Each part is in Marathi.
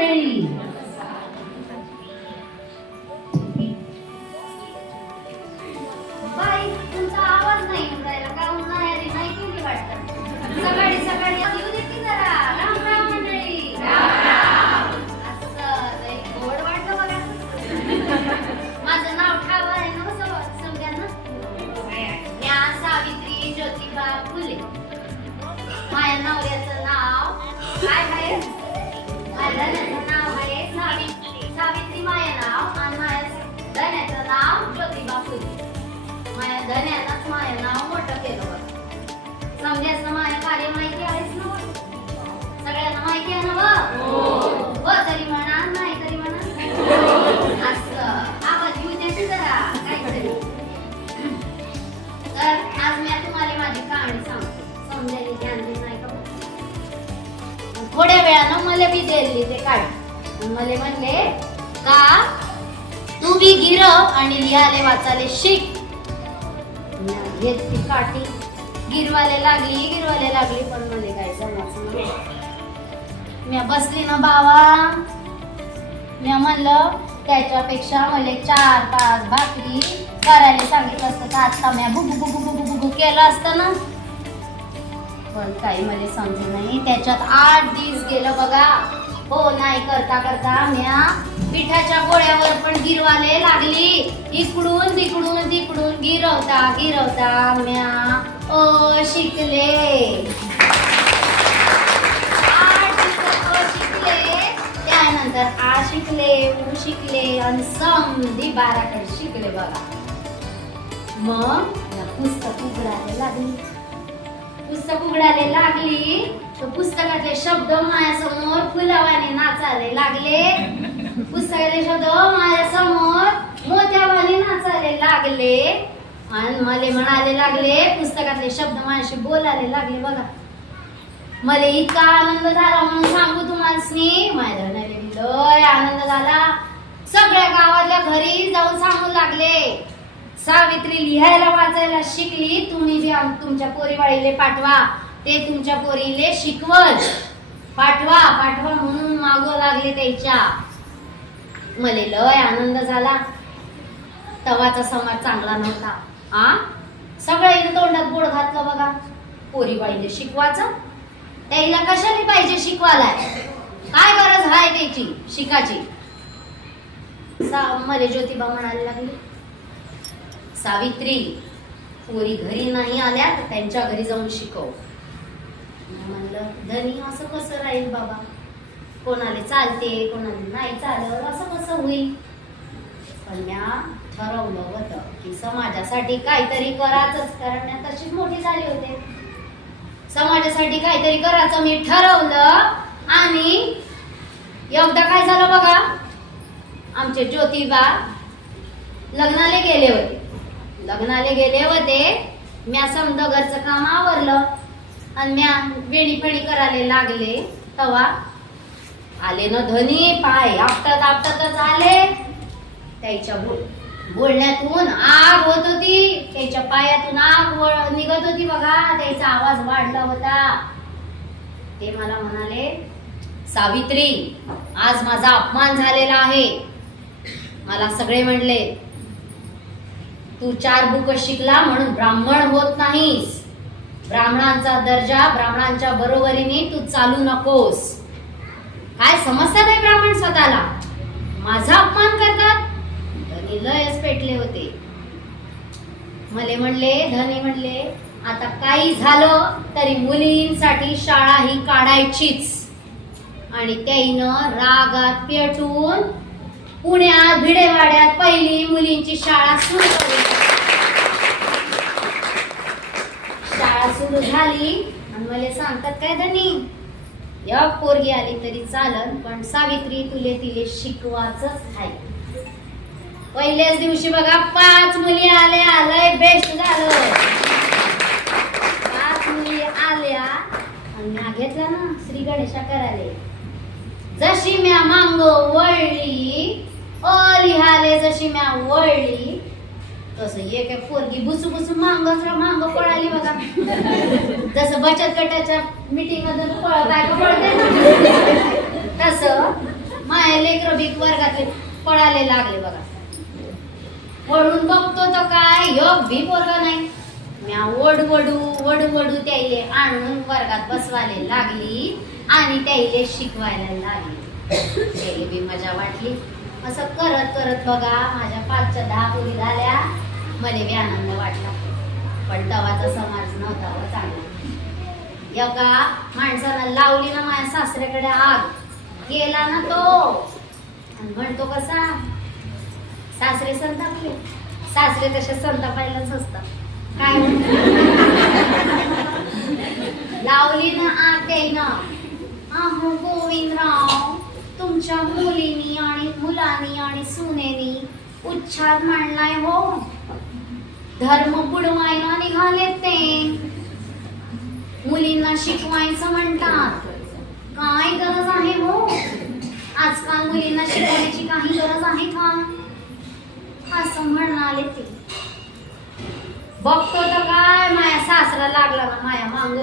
मंडळी. बाई तुमचा आवाज नाही येऊन राहिला का? उन्हाळ्याने नाही केली वाटतं. सकाळी सकाळी येऊ दे की जरा. राम राम मंडळी. असं लई गोड वाटलं बघा. माझं नाव ठाव आहे ना सगळ्यांना. म्या सावित्री ज्योतिबा फुले. माझ्या नवऱ्याचं नाव काय आहे? माझ्या धन्याचं नाव आहे सावित्री माझं नाव आणि माझ्या धन्याचं नाव ज्योतिबा फुले. माझ्या धन्यानंच माझं नाव मोठं केलं बघ. समजायचं माझं कार्य माहिती आहेच ना? सगळ्यांना माहिती आहे ना बघ? हो तरी म्हणा नाही तरी म्हणा. असं आवाज येऊ द्या की जरा काहीतरी. तर आज मी तुम्हाला माझी कहाणी सांगते. समजायला ध्यान देत नाही का? थोड्या वेळानं मला बी दिली ते काढ. मला म्हणले का तू बी गिरव आणि लिहाले वाचाले शिक. घेतली काठी गिरवाले लागली पण मला काय जमायचं नाही. मी बसली ना बाबा. मी म्हणलं त्याच्यापेक्षा मला 4-5 भाकरी करायला सांगितलं असतं तर आता मी बुबू केलं असतं ना. पण काही मला समजे नाही. त्याच्यात 8 दिवस गेलं बघा. हो नाही करता करता म्या पिठाच्या गोळ्यावर पण गिरवाले लागली. इकडून तिकडून गिरवता म्या शिकले. 8 दिवसात शिकले. त्यानंतर आ शिकले, उ शिकले आणि समधी 12 शिकले बघा. मग पुस्तक उघडायला लागली. तर पुस्तकातले शब्द माझ्यासमोर फुलावाने नाचायला लागले. पुस्तकातले शब्द माझ्यासमोर मोत्यावाने नाचायला लागले. आणि मला म्हणायला लागले पुस्तकातले शब्द माझ्याशी बोलायला लागले बघा. मला इतका आनंद झाला म्हणून सांगू तुम्हाला. माझ्या लय आनंद झाला. सगळ्या गावातल्या घरी जाऊन सांगू लागले सावित्री लिहायला वाचायला शिकली. तुम्ही जे तुमच्या पोरीवाळीले पाठवा. ते तुमच्या पोरीले शिकवल. पाठवा म्हणून मागू लागले त्याच्या. मला लय आनंद झाला. तवाचा समाज चांगला नव्हता. सगळ्यांनी तोंडात गोड घातलं बघा. पोरीवाळीले शिकवायचं. त्याला कशाने पाहिजे शिकवायला? काय गरज आहे त्याची शिकायची? मला ज्योतिबा म्हणायला लागली सावित्री पोरी घरी नाही आल्या तर त्यांच्या घरी जाऊन शिकव. म्हणलं धनी असं कसं राहील बाबा? कोणाला चालते कोणाला नाही चालत असं कसं होईल? पण म्या ठरवलं होतं की समाजासाठी काहीतरी करायचंच. कारण मी तशीच मोठी झाली होते. समाजासाठी काहीतरी करायचं मी ठरवलं. आणि एकदा काय झालं बघा. आमचे ज्योतिबा लग्नाला गेले होते. म्या समजा घरचं काम आवरलं आणि म्या वेणी फेणी करायला लागले. तवा आले ना धनी पाय आपटतच आले. त्याच्या बोलण्यातून आग होत होती. त्याच्या पायातून आग निघत होती बघा. त्याचा आवाज वाढला होता. ते मला म्हणाले सावित्री आज माझा अपमान झालेला आहे. मला सगळे म्हणले तू 4 बुक शिकला म्हणून ब्राह्मण होत नाहीस. ब्राह्मणांचा दर्जा ब्राह्मणांच्या बरोबरीने तू चालू नकोस. काय समजतात आहे ब्राह्मण स्वतःला? माझा अपमान करतात. धनी लयच पेटले होते. धनी म्हणले आता काही झालं तरी मुलींसाठी शाळा ही काढायचीच. आणि त्याईनं रागात पेटून पुण्यात भिडेवाड्यात पहिली मुलींची शाळा सुरू केली. शाळा सुरू झाली आणि मला सांगतात काय धनी एक पोरगी आली तरी चालन पण सावित्री तिले शिकवायचंच आहे. पहिल्याच दिवशी बघा 5 मुली आल्या. लय बेस्ट झालं. 5 मुली आल्या आणि म्या घेतला ना श्री गणेशा करायला. जशी म्या मांग वळली लिहाले जशी म्या वळली तसं एक पोरगी बुसू मांग पळाली बघा. जसं बचत गटाच्या मीटिंग मध्ये पळते तसं बी वर्गातले पळाले लागले बघा. पळून बघतो तर काय योग भी पोरगा नाही. म्या वडू त्याइले आणून वर्गात बसवायला लागली आणि त्याइले शिकवायला लागली. त्याइले बी मजा वाटली. असं करत करत बघा माझ्या 5च्या 10 पोरी झाल्या. मला बी आनंद वाटला. पण तवाचा समाज नव्हता व चांगला. एका माणसानं लावली ना माझ्या सासऱ्याकडे आग. गेला ना तो आणि म्हणतो कसा, सासरे संतापले. सासरे तसे संतापायलाच असतात. काय लावली ना आग त्यानं. अहो गोविंदराव, तुमच्या मुलीनी आणि मुलांनी आणि सुनेनी उच्छाद मांडलाय हो. धर्म बुडवायला निघालेत ते. मुलींना शिकवायचं म्हणतात. काय गरज आहे हो? आजकाल मुलींना शिकवण्याची काही गरज आहे का? असं म्हणाले ते. बघतो तर काय माया सासरा लागला ना माया मांग.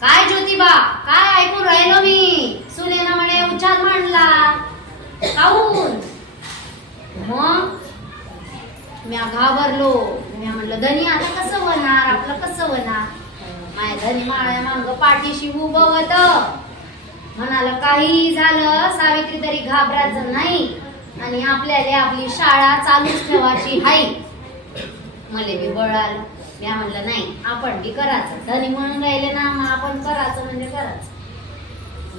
काय ज्योतिबा, काय ऐकून राहिलो मी? सुनेना म्हणे उच्छाद मांडला. काहून? मग म्या घाबरलो. म्या म्हणलं धनी आता कसं होणार, आपलं कसं होणार? माया धनी माळ्या मांग पाठीशी उभं होत. म्हणाला काही झालं सावित्री तरी घाबरायचं नाही आणि आपल्याला आपली शाळा चालूच ठेवायची हाय. मले बी बळ आलं. म्या म्हणलं नाही आपण बी करायचं. धनी म्हणून राहिले ना मग आपण करायचं म्हणजे करायचं.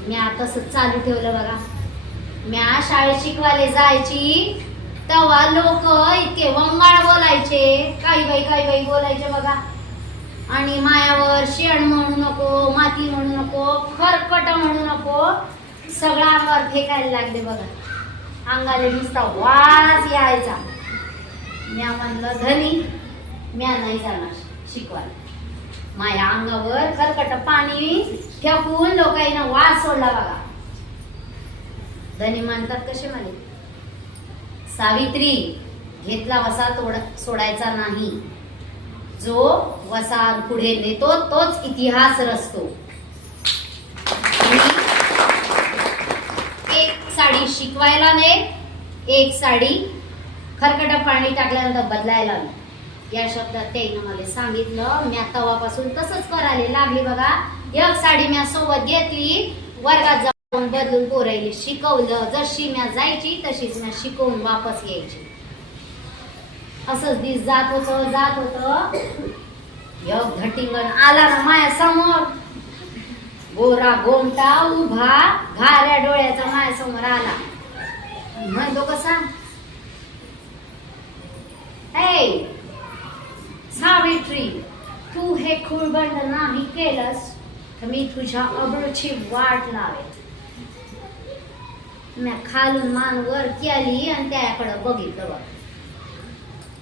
म्या तसंच चालू ठेवलं बघा. म्या शाळेत शिकवायला जायची तेव्हा लोक इतके वंगाळ बोलायचे. काही बाई बोलायचे बघा. आणि मायावर शेण म्हणू नको, माती म्हणू नको, खरकट म्हणू नको, सगळा अंगावर फेकायला लागले बघा. अंगाला नुसता वास यायचा. म्या म्हणलं धनी म्या नाही जाणार शिकवायला. माया अंगावर खरकट पाणी फेकून लोकांना वास सोडला बघा. धनी म्हणतात कसे म्हणे, सावित्री घेतला वसा सोडायचा नाही. जो वसा पुढे नेतो तोच इतिहास रचतो. एक साडी शिकवायला ने, एक साडी खरकट पाणी टाकल्यानंतर बदलायला नाही. या शब्दात त्यानं मला सांगितलं. म्या तवापासून तसंच करायला लागली बघा. एक साडी म्या सोबत घेतली, वर्गात जाऊन बदलून पोरायला शिकवलं. जशी म्या जायची तशीच म्या शिकवून वापस यायची. असंच दिस जात होत. एक धटिंगण आला ना माया समोर. गोरा गोमटा उभा घाऱ्या डोळ्याचा माया समोर आला. म्हणतो कसा, हे सावित्री, तू हे खूळबंड नाही केलंस तर मी तुझ्या अब्रूची वाट लावेल. म्या खालून मान वर केली आणि त्याकडे बघितलं बघ.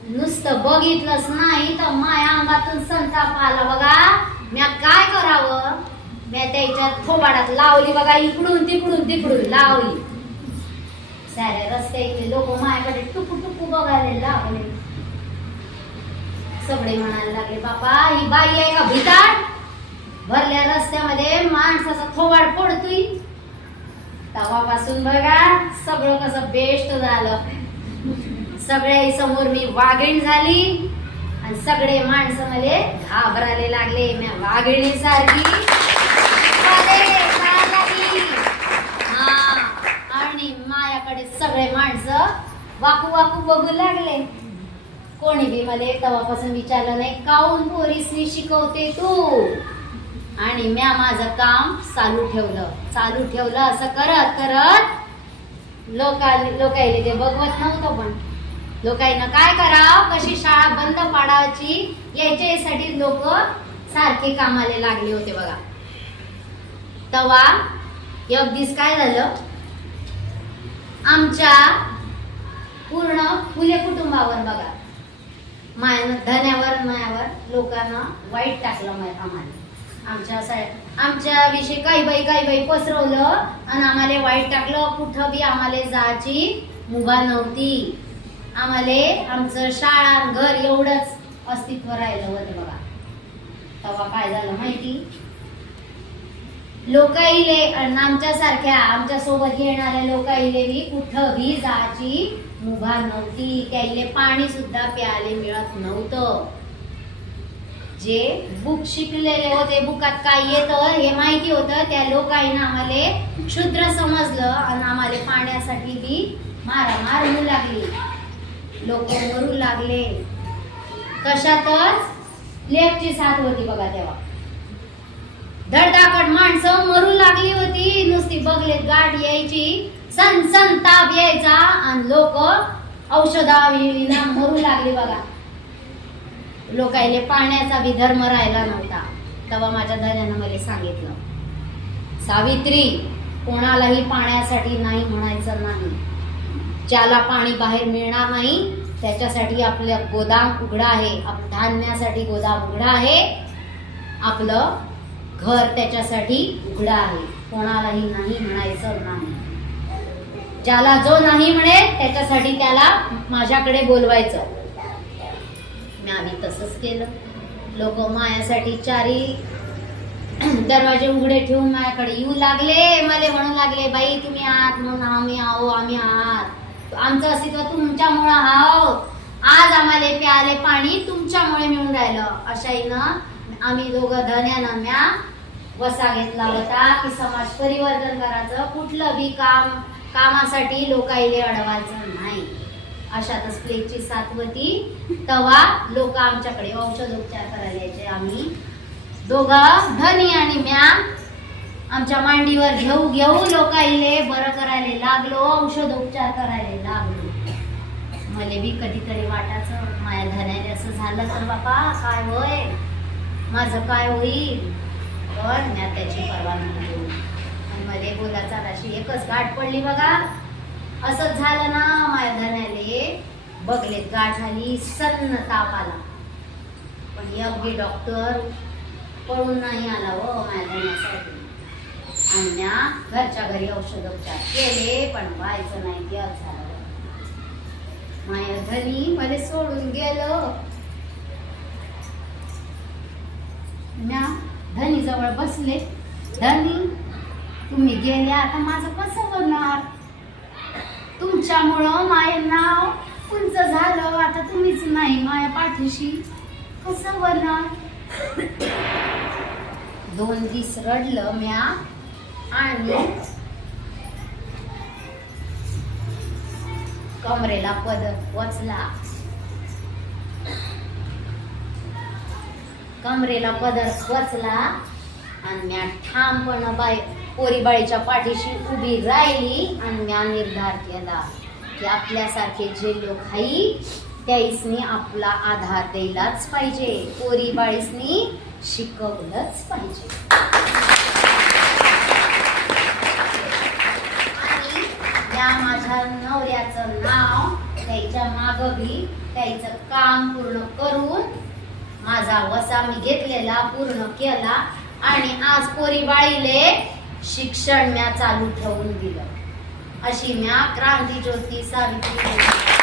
नुसतं बघितलंच नाही तर माया अंगातून संताप आला बघा. म्या काय करावं? म्या त्याच्या थोबाडात लावली बघा. इकडून तिकडून लावली. साऱ्या रस्त्यातले लोक माझ्याकडे टुकू बघायला लागले. सगळे म्हणायला लागले, बापा ही बाई आहे का भिताड? भरल्या रस्त्यामध्ये माणसाचा थोबाड पडतोय. तेव्हापासून बघा सगळं कसं बेस्ट झालं. सगळ्या समोर मी वाघीण झाली आणि सगळे माणसं मला घाबरायला लागले. मी वाघिणी सारखी आणि मायाकडे सगळे माणसं वाकू बघू लागले. कोणी बी मला तेव्हापासून विचारलं नाही, काऊन पोरीसनी शिकवते तू? आणि म्या माझं काम चालू ठेवलं. असं करत लोकांना ते बघवत नव्हतं. पण लोकांना काय करावं, कशी शाळा बंद पाडायची याच्यासाठी लोक सारखे कामाला लागले होते बघा. तेव्हा एक दिवस काय झालं, आमच्या पूर्ण फुले कुटुंबावर बघा धन्यावर मायावर लोकांना वाईट टाकलं. आम्हाला आमच्या विषयी काही बाई पसरवलं आणि आम्हाला वाईट टाकलं. कुठं बी आम्हाला जायची मुभा नव्हती. आम्हाला आमचं शाळा घर एवढंच अस्तित्व राहिलं होतं बघा. तेव्हा काय झालं माहिती, लोकाईले आणि आमच्यासारख्या आमच्या सोबत येणाऱ्या लोकाईले बी कुठं बी जायची मुभा नव्हती. त्याईले पाणी सुद्धा प्यायला मिळत नव्हतं. जे बुक शिकलेले होते, बुकात काय येतं हे माहिती होतं, त्या लोकांना आम्हाला क्षुद्र समजलं आणि आम्हाला पाण्यासाठी बी मारामार होऊ लागली. लोक मरू लागले. कशातच लेफ्टची साथ होती बघा तेव्हा. धडधाकट माणसं मरू लागली होती. नुसती बगलेत गाठ यायची, सन सन ताप यायचा आणि लोक औषधाविना मरू लागली बघा. लोकायले पाण्याचा बी धर्म राहिला नव्हता. तेव्हा माझ्या धन्यानं मला सांगितलं, सावित्री, कोणालाही पाण्यासाठी नाही म्हणायचं नाही. ज्याला पाणी बाहेर मिळणार नाही त्याच्यासाठी आपलं गोदाम उघडं आहे, धान्यासाठी गोदाम उघडं आहे, आपलं घर त्याच्यासाठी उघडं आहे. कोणालाही नाही म्हणायचं नाही. ज्याला जो नाही म्हणेल त्याच्यासाठी त्याला माझ्याकडे बोलवायचं. मी आम्ही तसंच केलं. लोक मायासाठी चारी दरवाजे उघडे ठेवून माझ्याकडे येऊ लागले. मला म्हणू लागले, बाई तुम्ही आहात म्हणून आम्ही आहो, आम्ही आहात, आमचं अस्तित्व तुमच्यामुळं आहो, आज आम्हाला प्याले पाणी तुमच्यामुळे मिळून राहिलं. अशाईनं आम्ही दोघं धन्यानं म्या वसा घेतला होता की समाज परिवर्तन करायचं, कुठलं बी कामासाठी लोकाईले अडवायचं नाही. अशातच प्लेगची साथ होती. तेव्हा लोक आमच्याकडे औषधोपचार करायला यायचे. आम्ही दोघं धनी आणि म्या आमच्या मांडीवर घेऊ घेऊ लोकाईले बरं करायला लागलो, औषधोपचार करायला लागलो. मला बी कधीतरी वाटायचं माझ्या धन्याने असं झालं तर बापा काय होय, माझं काय होईल. पण म्या त्याची पर्वा नाही केली आणि मला बोलायचा अशी एकच गाठ पडली बघा. असंच झालं ना, माझ्या धन्याले बगलेत गाठ आली, सन्न ताप आला. पण एक बी डॉक्टर पळून नाही आला हो माझ्या धन्यासाठी. आणि म्या घरच्या घरी औषधोपचार केले पण व्हायचं नाही. ते झालं माझ्या धनी मला सोडून गेलं. म्या धनी जवळ बसले, धनी तुम्ही गेले आता माझं कसं होणार, तुमच्यामुळं माझे नाव उंच झालं, आता तुम्हीच नाही माझ्या पाठीशी, कसं होणार. 2 दिवस रडलं म्या आणि कमरेला पदर वचला, कमरेला पदर वचला आणि म्या ठामपणे पोरीबाळीच्या पाठीशी उभी राहिली आणि म्या निर्धार केला की आपल्यासारखे जे लोक हाई त्याईसनी आपला आधार द्यायलाच पाहिजे, पोरीबाळीसनी शिकवलंच पाहिजे. आणि या माझ्या नवऱ्याचं नाव त्याच्या मागं बी त्याचं काम पूर्ण करून माझा वसा मी घेतलेला पूर्ण केला आणि आज पोरीबाळीले शिक्षण म्या चालू ठेवून दिलं. अशी म्या क्रांती ज्योती सावित्री